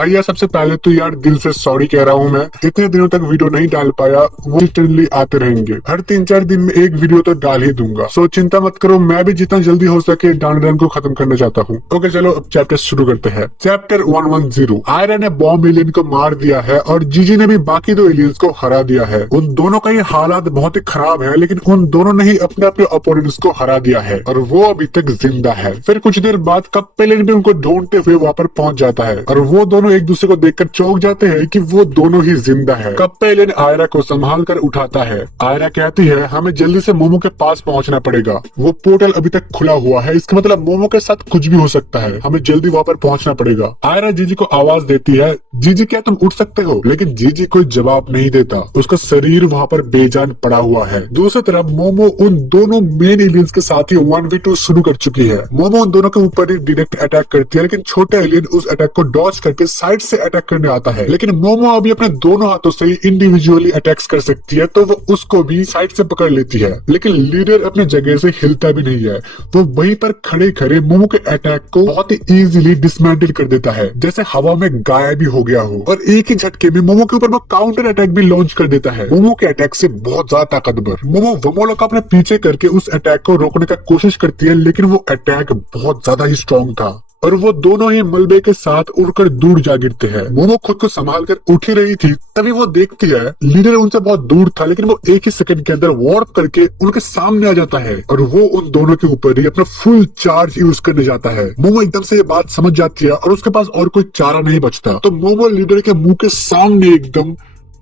भैया सबसे पहले तो यार दिल से सॉरी कह रहा हूँ। मैं इतने दिनों तक वीडियो नहीं डाल पाया, वो कंसिस्टेंटली आते रहेंगे। हर 3-4 दिन में एक वीडियो तो डाल ही दूंगा। सो चिंता मत करो, मैं भी जितना जल्दी हो सके डांडरन को खत्म करना चाहता हूँ। ओके चलो अब चैप्टर शुरू करते हैं। चैप्टर 110। आयरा ने बॉम्ब एलियन को मार दिया है और जीजी ने भी बाकी 2 एलियंस को हरा दिया है। उन दोनों का ये हालात बहुत ही खराब है, लेकिन उन दोनों ने ही अपने अपने ओपोनेंट्स को हरा दिया है और वो अभी तक जिंदा है। फिर कुछ देर बाद कप्पा एलियन भी उनको ढूंढते हुए वहां पर पहुंच जाता है और वो दोनों एक दूसरे को देखकर चौंक जाते हैं कि वो दोनों ही जिंदा है। कप्पा एलियन आयरा को संभाल कर उठाता है। आयरा कहती है हमें जल्दी से मोमो के पास पहुंचना पड़ेगा, वो पोर्टल अभी तक खुला हुआ है, इसका मतलब मोमो के साथ कुछ भी हो सकता है, हमें जल्दी वहां पर पहुंचना पड़ेगा। आयरा जीजी को आवाज देती है, जीजी क्या तुम उठ सकते हो? लेकिन जीजी कोई जवाब नहीं देता, उसका शरीर वहां पर बेजान पड़ा हुआ है। दूसरी तरफ मोमो उन दोनों मेन एलियंस के साथ ही 1v2 शुरू कर चुकी है। मोमो उन दोनों के ऊपर ही डायरेक्ट अटैक करती है, लेकिन छोटा एलियन उस अटैक को डॉज करके साइड से अटैक करने आता है। लेकिन मोमो अभी अपने दोनों हाथों से इंडिविजुअली अटैक्स कर सकती है, तो वो उसको भी साइड से पकड़ लेती है। लेकिन लीडर अपनी जगह से हिलता भी नहीं है, वो वहीं पर खड़े खड़े मोमो के अटैक को बहुत ही इजीली डिसमेंटल कर देता है, जैसे हवा में गायब ही हो गया हो। और एक ही झटके में मोमो के ऊपर वो काउंटर अटैक भी लॉन्च कर देता है, मोमो के अटैक से बहुत ज्यादा ताकतवर। मोमो वमोला को अपने पीछे करके उस अटैक को रोकने का कोशिश करती है, लेकिन वो अटैक बहुत ज्यादा ही स्ट्रॉन्ग था और वो दोनों ही मलबे के साथ उड़कर दूर जा गिरते हैं। मोमो खुद को संभाल कर उठ ही रही थी, तभी वो देखती है लीडर उनसे बहुत दूर था, लेकिन वो एक ही सेकंड के अंदर वॉर्प करके उनके सामने आ जाता है और वो उन दोनों के ऊपर ही अपना फुल चार्ज यूज करने जाता है। मोमो एकदम से ये बात समझ जाती है और उसके पास और कोई चारा नहीं बचता, तो मोमो लीडर के मुंह के सामने एकदम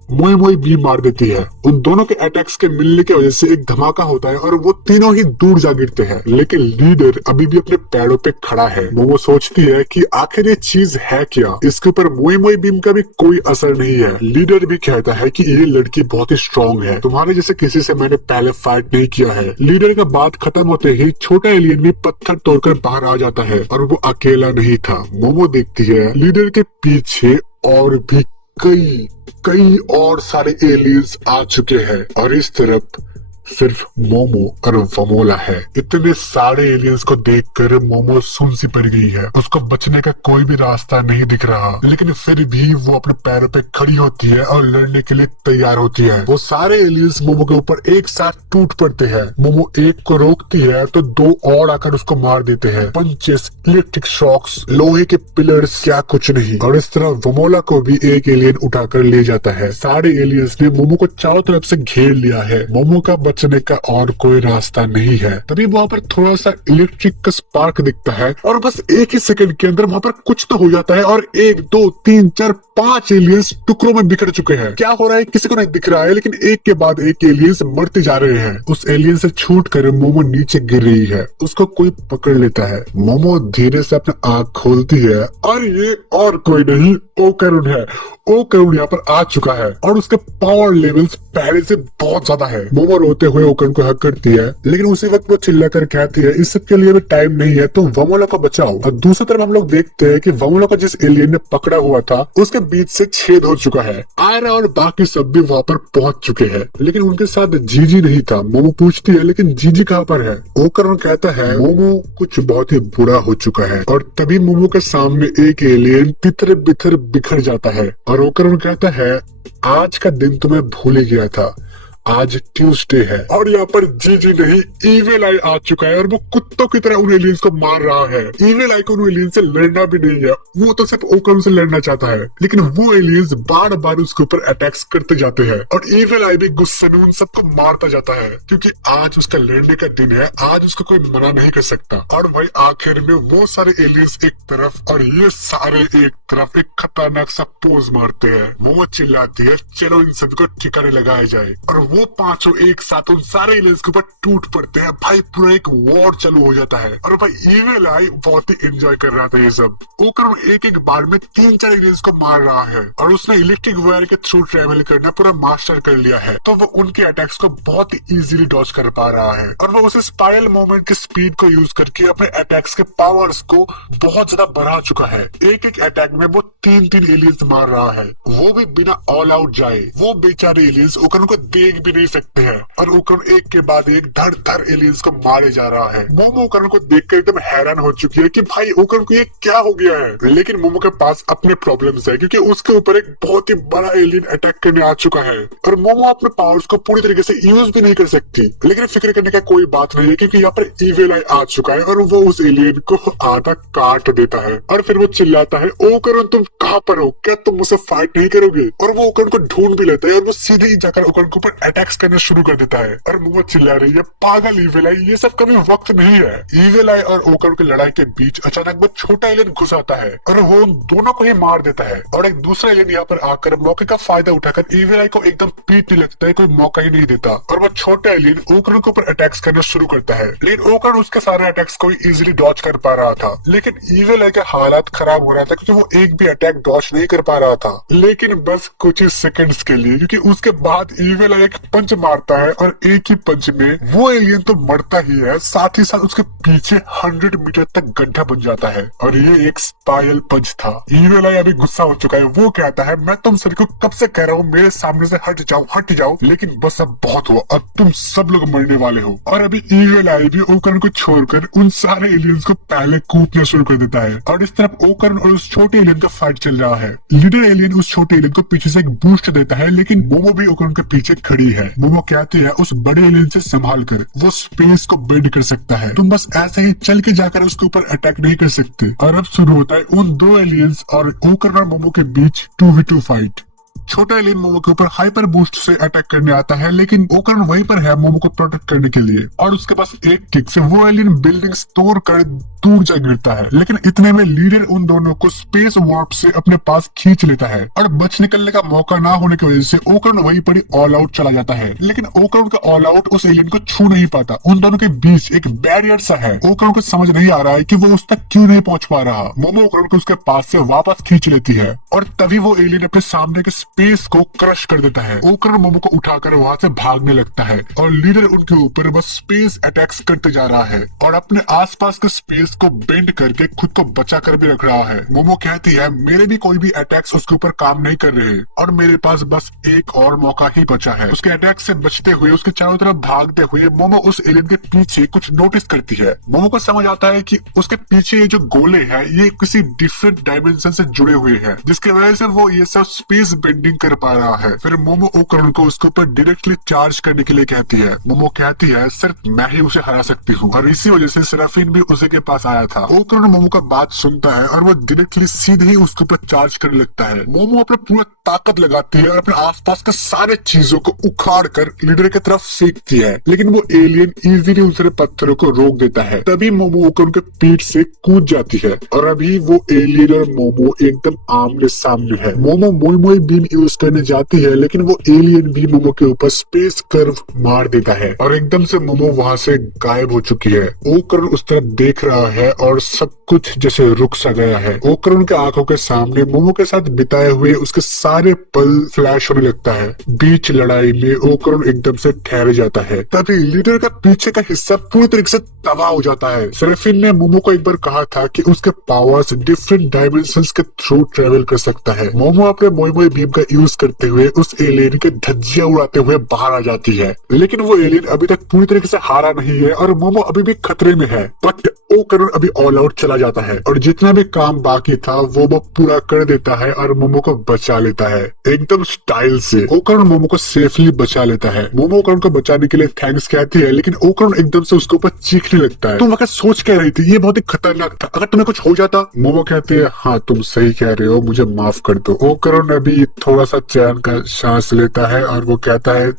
मोई मोई बीम मार देती है। उन दोनों के अटैक्स के मिलने की वजह से एक धमाका होता है और वो तीनों ही दूर जा गिरते हैं, लेकिन लीडर अभी भी अपने पैरों पे खड़ा है। मोमो सोचती है कि आखिर ये चीज है क्या, इसके ऊपर मोई मोई बीम का भी कोई असर नहीं है। लीडर भी कहता है कि ये लड़की बहुत ही स्ट्रॉन्ग है, तुम्हारे जैसे किसी से मैंने पहले फाइट नहीं किया है। लीडर का बात खत्म होते ही छोटा एलियन भी पत्थर तोड़कर बाहर आ जाता है और वो अकेला नहीं था। मोमो देखती है लीडर के पीछे और भी कई कई और सारे एलियंस आ चुके हैं और इस तरफ सिर्फ मोमो और वमोला है। इतने सारे एलियंस को देखकर मोमो सुन सी पड़ गई है, उसको बचने का कोई भी रास्ता नहीं दिख रहा, लेकिन फिर भी वो अपने पैरों पे खड़ी होती है और लड़ने के लिए तैयार होती है। वो सारे एलियंस मोमो के ऊपर एक साथ टूट पड़ते हैं। मोमो एक को रोकती है तो 2 और आकर उसको मार देते हैं। पंचेस, इलेक्ट्रिक शॉक्स, लोहे के पिलर्स, क्या कुछ नहीं। और इस तरह वमोला को भी एक एलियन उठाकर ले जाता है। सारे एलियंस ने मोमो को चारों तरफ से घेर लिया है, मोमो का बचने का और कोई रास्ता नहीं है। तभी वहाँ पर थोड़ा सा इलेक्ट्रिक का स्पार्क दिखता है और बस एक ही सेकंड के अंदर वहाँ पर कुछ तो हो जाता है और 1 2 3 4 5 एलियंस टुकड़ों में बिखर चुके हैं। क्या हो रहा है किसी को नहीं दिख रहा है, लेकिन एक के बाद एक एलियंस मरते जा रहे हैं। उस एलियन से छूटकर मोमो नीचे गिर रही है, उसको कोई पकड़ लेता है। मोमो धीरे से अपनी आंख खोलती है और ये और कोई नहीं ओकरुन है। ओकरुन यहाँ पर आ चुका है और उसके पावर लेवल्स पहले से बहुत ज्यादा है। मोमो रोते हुए ओकरुन को हक करती है, लेकिन उसी वक्त वो चिल्लाकर कहती है इस सब के लिए भी टाइम नहीं है, तुम वमोला को बचाओ। और दूसरी तरफ हम लोग देखते हैं कि वमोला को जिस एलियन ने पकड़ा हुआ था उसके बीच से छेद हो चुका है। आयरा और बाकी सब भी वहाँ पर पहुंच चुके हैं, लेकिन उनके साथ जीजी नहीं था। मोमो पूछती है लेकिन जीजी कहाँ पर है? ओकरुन कहता है मोमो कुछ बहुत ही बुरा हो चुका है और तभी मोमो के सामने एक एलियन तितर बितर बिखर जाता है और ओकरुन कहता है आज का दिन तो मैं भूल ही गया था, आज ट्यूसडे है। और यहाँ पर जीजी नहीं इविल आई आ चुका है और वो कुत्तों की तरह उन एलियंस को मार रहा है। इविल आई को उन एलियंस से लड़ना भी नहीं है, वो तो सिर्फ ओकरुन से लड़ना चाहता है, लेकिन वो एलियंस बार बार उसके ऊपर अटैक्स करते जाते हैं और इविल आई भी गुस्से में उन सबको मारता जाता है, क्योंकि आज उसका लड़ने का दिन है, आज उसको कोई मना नहीं कर सकता। और वही आखिर में वो सारे एलियंस एक तरफ और ये सारे एक तरफ एक खतरनाक सा पोज मारते हैं। वो चिल्लाती है चलो इन सबको ठिकाने लगाया जाए और वो पांचों एक साथ उन सारे एलियंस के ऊपर टूट पड़ते हैं। भाई पूरा एक वॉर चालू हो जाता है और भाई इविल आई बहुत ही एंजॉय कर रहा था ये सब। ओकरुन एक एक बार में 3-4 एलियंस को मार रहा है और उसने इलेक्ट्रिक वायर के थ्रू ट्रेवल करना पूरा मास्टर कर लिया है, तो वो उनके अटैक्स को बहुत ही इजीली डॉज कर पा रहा है और वो उस स्पाइरल मूवमेंट की स्पीड को यूज करके अपने अटैक्स के पावर्स को बहुत ज्यादा बढ़ा चुका है। एक एक अटैक में वो 3-3 एलियंस मार रहा है, वो भी बिना ऑल आउट जाए। वो बेचारे एलियंस ओकरुन को देख देख भी नहीं सकते हैं और ओकरण एक के बाद एक धड़ धड़ एलियंस को मारे जा रहा है। मोमो ओकरण को देखकर एकदम हैरान हो चुकी है कि भाई ओकरण को ये क्या हो गया है। लेकिन मोमो के पास अपने प्रॉब्लम्स है क्योंकि उसके ऊपर एक बहुत ही बड़ा एलियन अटैक करने आ चुका है और मोमो अपने पावर्स को पूरी तरीके से यूज भी नहीं कर सकती। लेकिन फिक्र करने का कोई बात नहीं है क्योंकि यहाँ पर ईविल आई आ चुका है और वो उस एलियन को आधा काट देता है और फिर वो चिल्लाता है, ओकरण तुम कहाँ पर हो, क्या तुम मुझसे फाइट नहीं करोगे? और वो ओकरण को ढूंढ भी लेता है और वो सीधे ही जाकर ओकरण के ऊपर अटैक्स करना शुरू कर देता है। और मोमो चिल्ला रही है, पागल ईविल आई, ये सब कभी वक्त नहीं है। ईविल आई और ओकरण की लड़ाई के बीच अचानक वो छोटा एलियन घुस आता है और वो उन दोनों को ही मार देता है और एक दूसरा एलियन यहाँ पर आकर मौके का फायदा उठाकर ईविल आई को एकदम पीटने लगता है, कोई मौका ही नहीं देता और वो छोटा एलियन ओकरण के ऊपर अटैक्स करना शुरू करता है। लेकिन ओकरण उसके सारे अटैक्स को इजीली डॉज कर पा रहा था। लेकिन ईविल आई के हालात खराब हो रहा था क्योंकि वो एक भी अटैक डॉज नहीं कर पा रहा था, लेकिन बस कुछ ही सेकंड्स के लिए, क्योंकि उसके बाद ईविल आई एक पंच मारता है और एक ही पंच में वो एलियन तो मरता ही है, साथ ही साथ उसके पीछे 100 मीटर तक गड्ढा बन जाता है और ये एक स्पाइरल पंच था। ईविल आई अभी गुस्सा हो चुका है, वो कहता है, मैं तुम सभी को कब से कह रहा हूँ मेरे सामने से हट जाओ, लेकिन बस अब बहुत हुआ, अब तुम सब लोग मरने वाले हो। और अभी ईविल आई भी ओकरण को छोड़कर उन सारे एलियंस को पहले कूटना शुरू कर देता है और इस तरफ ओकरण और उस छोटे एलियन का फाइट चल रहा है। लीडर एलियन उस छोटे एलियन को पीछे से एक बूस्ट देता है, लेकिन मोमो भी ओकरण के पीछे खड़ी है। मोमो कहती है उस बड़े एलियन से संभाल कर वो स्पेस को बेंड कर सकता है, तुम बस ऐसे ही चल के जाकर उसके ऊपर अटैक नहीं कर सकते। और अब शुरू होता है उन दो एलियंस और ओकरण और मोमो के बीच 2v2 फाइट। छोटा एलियन मोमो के ऊपर हाइपर बूस्ट से अटैक करने आता है, लेकिन ओकरण वहीं पर है मोमो को प्रोटेक्ट करने के लिए और उसके पास एक किक से वो एलियन बिल्डिंग्स तोड़कर दूर जा गिरता है। लेकिन इतने में लीडर उन दोनों को स्पेस वार्प से अपने पास खींच लेता है और बच निकलने का मौका ना होने की वजह से ओकरण वहीं पर ऑल आउट चला जाता है। लेकिन ओकरण का ऑल आउट उस एलियन को छू नहीं पाता, उन दोनों के बीच एक बैरियर सा है। ओकरण को समझ नहीं आ रहा है कि वो उस तक क्यों नहीं पहुंच पा रहा। मोमो ओकरण को उसके पास से वापस खींच लेती है और तभी वो एलियन अपने सामने के स्पेस को क्रश कर देता है। ओकरण मोमो को उठाकर वहां से भागने लगता है और लीडर उनके ऊपर बस स्पेस अटैक्स करते जा रहा है और अपने आसपास के स्पेस को बेंड करके खुद को बचा कर भी रख रहा है। मोमो कहती है मेरे भी कोई भी अटैक्स उसके ऊपर काम नहीं कर रहे और मेरे पास बस एक और मौका ही बचा है। उसके अटैक से बचते हुए उसके चारों तरफ भागते हुए मोमो उस एलियन के पीछे कुछ नोटिस करती है। मोमो को समझ आता है कि उसके पीछे ये जो गोले हैं ये किसी डिफरेंट डायमेंशन से जुड़े हुए हैं, जिसकी वजह से वो ये सब स्पेस बेंडिंग कर पा रहा है। फिर मोमो ओकरण को उसके ऊपर डायरेक्टली चार्ज करने के लिए कहती है। मोमो कहती है सिर्फ मैं ही उसे हरा सकती हूँ और इसी वजह से सेराफिन भी उसी के पास आया था। ओकरण मोमो का बात सुनता है और वो डायरेक्टली सीधे ही उसके ऊपर चार्ज करने लगता है। मोमो अपना पूरा ताकत लगाती है और अपने आसपास के सारे चीजों को उखाड़ कर लीडर की तरफ फेंकती है, लेकिन वो एलियन इजीली उन सारे पत्थरों को रोक देता है। तभी मोमो ओकरण के पीठ से कूद जाती है और अभी वो एलियन और मोमो एकदम आमने सामने है। मोमो मोई मोई बीम यूज करने जाती है, लेकिन वो एलियन भी मोमो के ऊपर स्पेस कर्व मार देता है और एकदम से मोमो वहां से गायब हो चुकी है। ओकरण उस तरफ देख रहा है और सब कुछ जैसे रुक सा गया है। ओकरण के आंखों के सामने मोमो के साथ बिताए हुए उसके सारे पल फ्लैश होने लगता है। बीच लड़ाई में ओकरण एकदम से ठहर जाता है। तभी लीडर का पीछे का हिस्सा पूरी तरीके से तबाह हो जाता है। सेराफिन ने मोमो को एक बार कहा था कि उसके पावर्स डिफरेंट डायमेंशंस के थ्रू ट्रेवल कर सकता है। मोमो अपने मोई मोई बीम का यूज करते हुए उस एलियन के धज्जियां उड़ाते हुए बाहर आ जाती है, लेकिन वो एलियन अभी तक पूरी तरीके से हारा नहीं है और मोमो अभी भी खतरे में है। बट ओकरण अभी ऑल आउट चला जाता है और जितना भी काम बाकी था वो पूरा कर देता है और मोमो को बचा लेता है। एकदम स्टाइल से ओकरण मोमो को सेफली बचा लेता है। मोमो ओकरण को बचाने के लिए थैंक्स कहती है, लेकिन ओकरण एकदम से उसके ऊपर चीखने लगता है। तुम वक्त सोच कह रही थी ये बहुत ही खतरनाक था, अगर तुम्हें कुछ हो जाता। मोमो कहती है हाँ तुम सही कह रहे हो, मुझे माफ कर दो। ओकरण अभी थोड़ा सा चैन का सांस लेता है और वो कहता है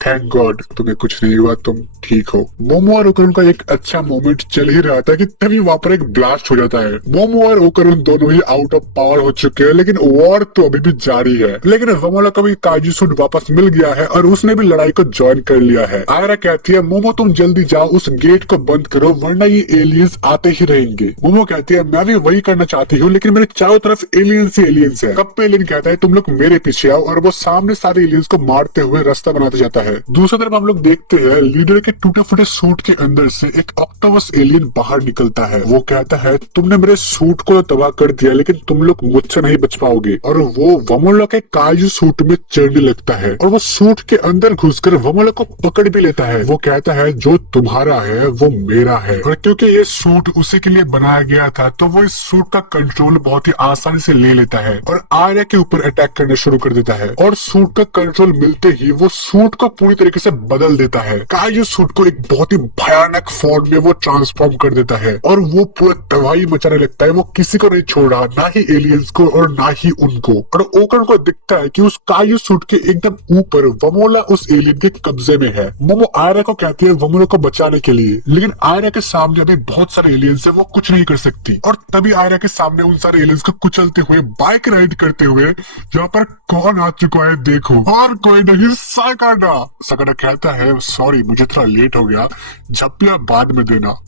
थैंक गॉड तुम्हें कुछ नहीं हुआ, तुम ठीक हो। मोमो और ओकरण का एक अच्छा मोमेंट चल ही रहा था कि तभी वहां पर एक ब्लास्ट हो जाता है। मोमो और ओकरण दोनों ही आउट ऑफ पावर हो चुके हैं, लेकिन वॉर तो अभी भी जारी है। लेकिन वमोला को भी काजू सूट वापस मिल गया है और उसने भी लड़ाई को ज्वाइन कर लिया है। आयरा कहती है मोमो तुम जल्दी जाओ उस गेट को बंद करो वरना ये एलियंस आते ही रहेंगे। मोमो कहती है मैं भी वही करना चाहती हूँ, लेकिन मेरे चारों तरफ एलियंस ही एलियंस है। कप्पे एलियन कहता है तुम लोग मेरे पीछे आओ और वो सामने सारे एलियंस को मारते हुए रास्ता बनाते जाता है। है। दूसरी तरफ हम लोग देखते हैं लीडर के टूटे फूटे सूट के अंदर से एक ऑक्टोपस एलियन बाहर निकलता है। वो कहता है तुमने मेरे सूट को तो तबाह कर दिया, लेकिन तुम लोग मुझसे नहीं बच पाओगे। और वो वमोला के काजू सूट में चढ़ने लगता है और वो सूट के अंदर घुसकर वमोला को पकड़ भी लेता है। वो कहता है जो तुम्हारा है वो मेरा है। और क्योंकि ये सूट उसी के लिए बनाया गया था, तो वो इस सूट का कंट्रोल बहुत ही आसानी से ले लेता है और आर्या के ऊपर अटैक करना शुरू कर देता है। और सूट का कंट्रोल मिलते ही वो सूट को पूरी तरीके से बदल देता है। काजू सूट को एक बहुत ही भयानक फॉर्म में वो ट्रांसफॉर्म कर देता है और वो पूरा तबाही मचाने लगता है। वो किसी को नहीं छोड़ रहा, ना ही एलियंस को और ना ही उनको। और ओकन को दिखता है कि उस काजू सूट के एकदम ऊपर वमोला उस एलियन के कब्जे में है। मोमो आर्या को कहती है वमोला को बचाने के लिए, लेकिन आर्या के सामने अभी बहुत सारे एलियंस है, वो कुछ नहीं कर सकती। और तभी आर्या के सामने उन सारे एलियंस को कुचलते हुए, बाइक राइड करते हुए यहाँ पर कौन आ चुका है देखो, और कोई नहीं साकाना। साकाना कहता है सॉरी मुझे थोड़ा लेट हो गया, झप्पिया बाद में देना।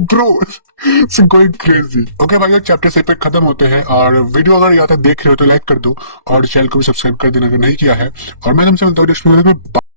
Bro going crazy. ओके भाई, चैप्टर से पे खत्म होते हैं। और वीडियो अगर यहाँ तक देख रहे हो तो लाइक कर दो और चैनल को भी सब्सक्राइब कर देना अगर नहीं किया है। और मैं तुमसे मिलता हूँ नेक्स्ट वीडियो में।